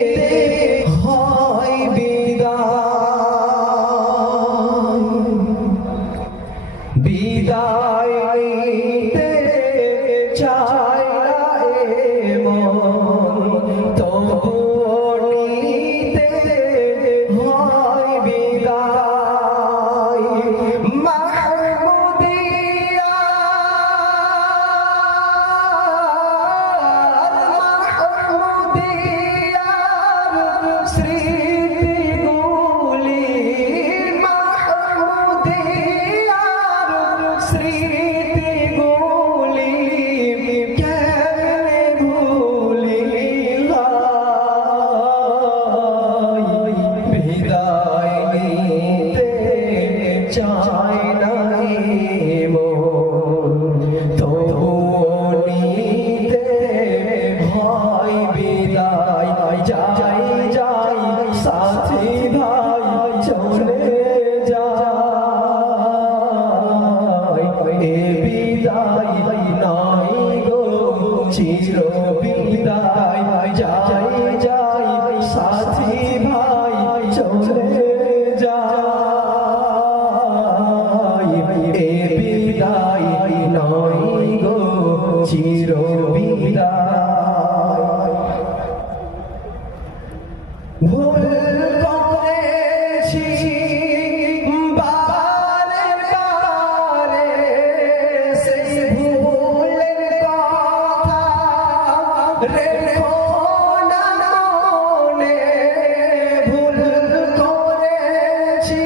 হয় বিদায় বিদায় নিতে চায় না এ মন তবুও নিতে হয় বিদায় মাহমুদিয়া স্মৃতিগুলি মাহমুদিয়ার স্মৃতিগুলি কেমনে ভুলিলাম বিদায় নিতে চায় না মন তবুও নিতে হয় বিদায় যাই যাই সাথী ভাই চলে যায় এ বিদায় নাই গো চির বিদায় যাই যাই সাথী ভাই চলে যায় এ বিদায় নাই গো চির বিদায় ভুল করেছি বারে বারে সেই ভুলের কথা রেখো না মনে ভুল করেছি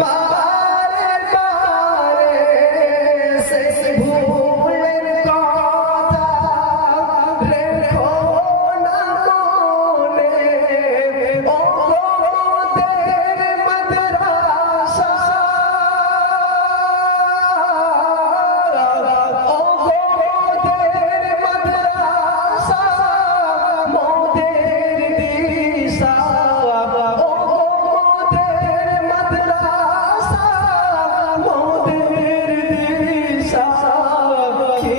বারে বারে সেই ভুলের কথা রেখো না মনে ওদের মাদ্রাসা ওদের মাদ্রাসা মোদের দিশা ওদের মাদ্রাসা মোদের দিশা কি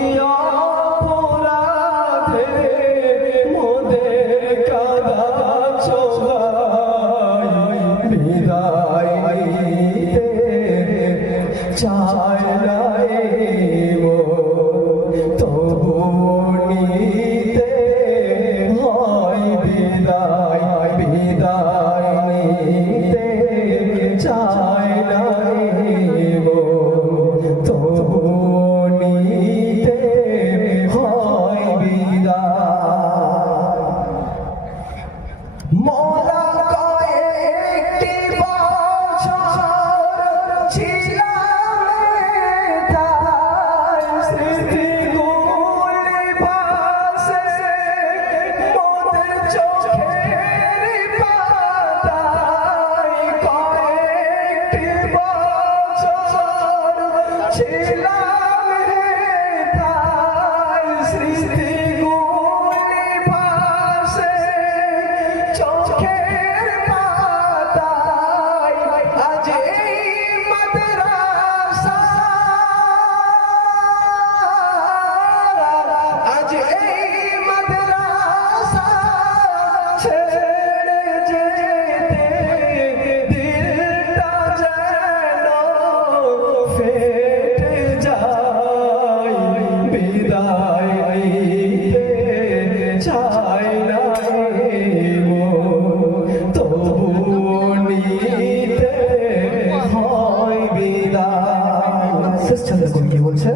অপরাধে মোদের কাঁদাছো ভাই বিদায় নিতে চায় না মন তবুও নিতে হয় বিদায় বিদায় নিতে চায় না মন তবুও নিতে হয় বিদায় মোরা কয়েকটি বছর ছিলাম তাই স্মৃতিগুলি ভাসে মোদের চোখের পাতায় কয়েকটি বছর ছিলাম তাই স্মৃতিগুলি ভাসে চোখের পাতায় আজ এই মাদ্রাসা আজ এই মাদ্রাসা ছেড়ে যেতে দিলটা যেন ফেটে যায় বিদায় নিতে চায় না মন তবুও নিতে হয় বিদায় শেষ ছন্দে কবি কি বলছে